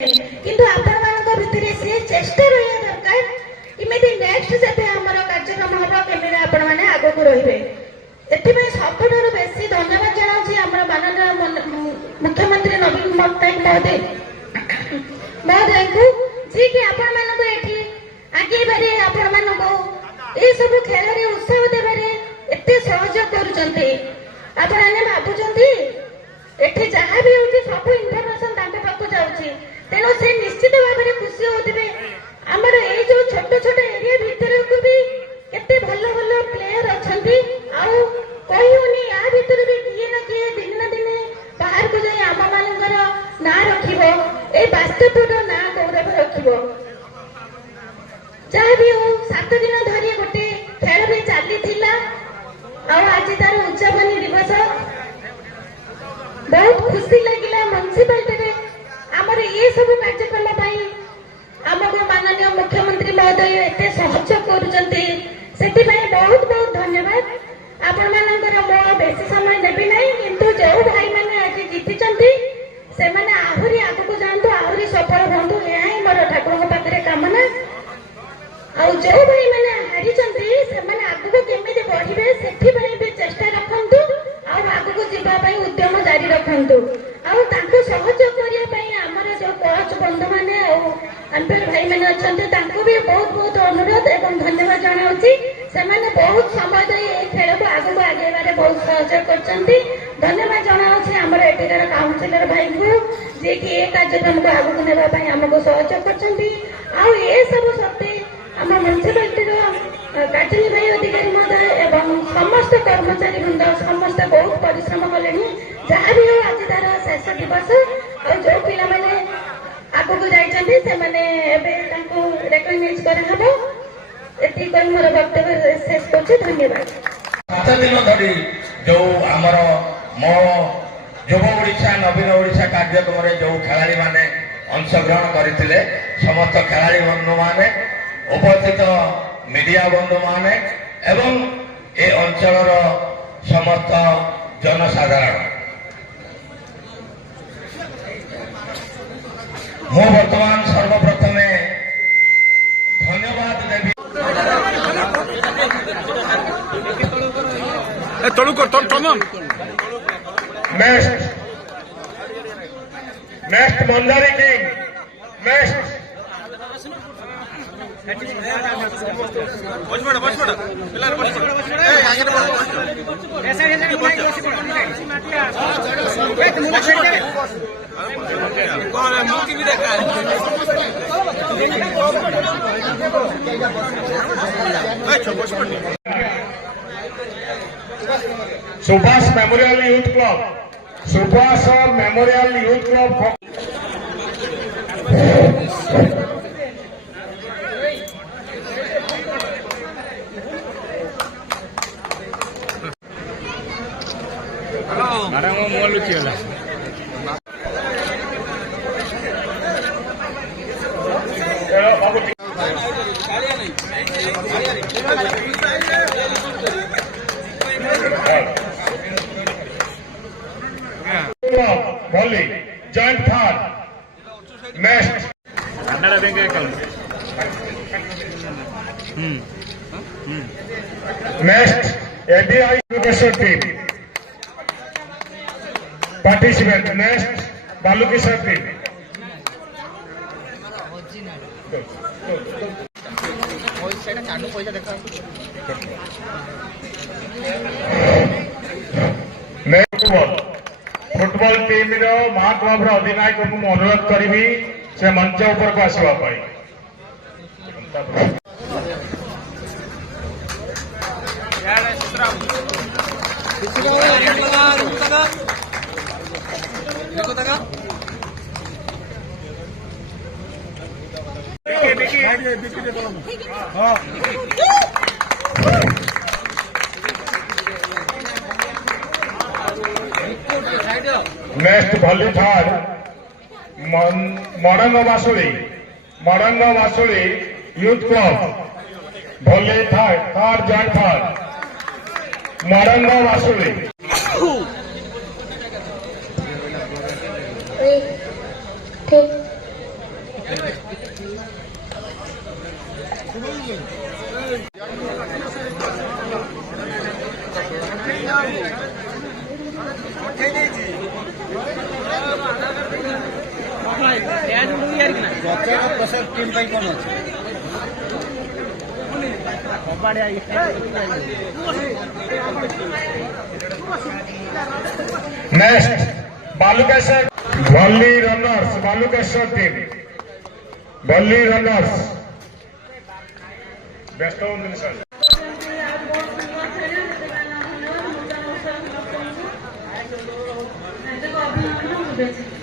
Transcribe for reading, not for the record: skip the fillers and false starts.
किंतु आपण भितर से चेष्टा रहा दरकार इमें नेक्स्ट जब आम कार्यक्रम हम केमी आपण मैंने आग को रे एपाई सबुठ बेसी धन्यवाद जनाऊँ आम माननीय मुख्यमंत्री नवीन पट्टनायक महोदय को जी कि आपण मानक ये आगे आपण मानक ये सब खेल उत्साह देवे एत सहयोग कर भावुं एठी जहाँ भी होती सब इनफर्मेशन पाखु जाऊँगी तेणु से निश्चित भाव में खुशी होते आमर ये जो छोट छोट एरिया भितर को भी केते भल भल प्लेयर अच्छा कहूनी या भीतर भी किए ना किए दिन ना दिन बाहर को जाए आम मानकर ना रखिए बास्तवपुर ना गौरव रखिए जहाँ भी हो 7 दिन धरी गोटे खेल भी चली आज तार उद्यापनी दिवस बहुत खुशी लगे म्यूनिसिपालिटी आमर ये सब कार्यक्रम आमको माननीय मुख्यमंत्री महोदय एत सहयोग कर बहुत बहुत धन्यवाद आपण मानकर मो बेसी समय नेबी नहीं किंतु जो भाई मैंने आज जीति से मैंने आहरी आगक जातु आहरी सफल हूँ यह मोर ठाकुर पाखे कामना आ जो भाई मैंने हारी से आगक केमी बढ़े से भी चेष्टा रखु आगक जावाई उद्यम जारी रखु सहयोग करने आमर जो कोच बंधु मैंने अंपेयर भाई मैंने अच्छा भी बहुत बहुत अनुरोध एवं धन्यवाद जनाऊँगी से बहुत समय दे खेल को आगू आगे बहुत सहयोग कर धन्यवाद जनाऊँगी आमर एଠିକାର काउंसिलर भाई को जी कि ये कार्यक्रम को आगू नापी आमको सहयोग कर सब सत्वे आम म्यूनिसिपालिटी कार्यनिर्वाही अधिकारी महोदय एवं समस्त कर्मचारी वृंद समस्त बहुत परिश्रम कले जहाँ भी हो आज तार शेष दिवस और जो पिला मैंने आगक जाकग्नाइज कराहब ये मोर वक्तव्य शेष कर धन्यवाद। 7 दिन धरी जो आमर मो युव ओडिशा नवीन ओडिशा कार्यक्रम जो खेलाड़ी माने अंशग्रहण करते समस्त खेलाड़ी बंधु माने उपस्थित मीडिया बंधु माने एवं ए अंचल समस्त जनसाधारण मो वर्तमान सर्वप्रथमे धन्यवाद देवी next Manjari king next Subhash memorial youth club Subhash memorial youth club volley joint third next next ABI Education team participant next Balukishar team next football team महाक्लब अधिनायक को अनुरोध करी से मंच ऊपर को आसवाई नेक्स्ट भली third Madang Basuli youth club भली third joint third Madang Basuli next Balukeswar volley runners Balukeswar team volley runners best of sir अभिनंदन